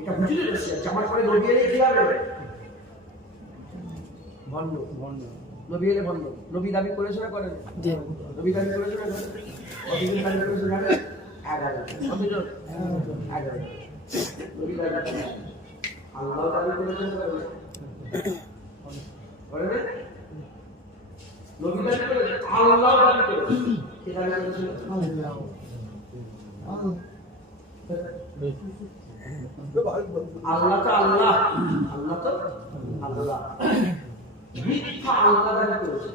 এটা হুজুরের ওসিয়াত। জামার পরে নবী এলে কি হবে? ভণ্ড নবী এলে ভণ্ড। নবী দাবি করেছে না করেন? নবী দাবি করেছে না করেন? কতদিন দাবি করেছে জানেন? 11। কতজন? 11। নবী দাবি করেছে, আল্লাহ দাবি করেছেন করেন না? নবী দাবি করেছে, আল্লাহ দাবি করেছে। কে দাবি করেছে? আল্লাহ তো আল্লাহ, আল্লাহ তো আল্লাহ। মিথ্যা আল্লাহ দাবি করেছে।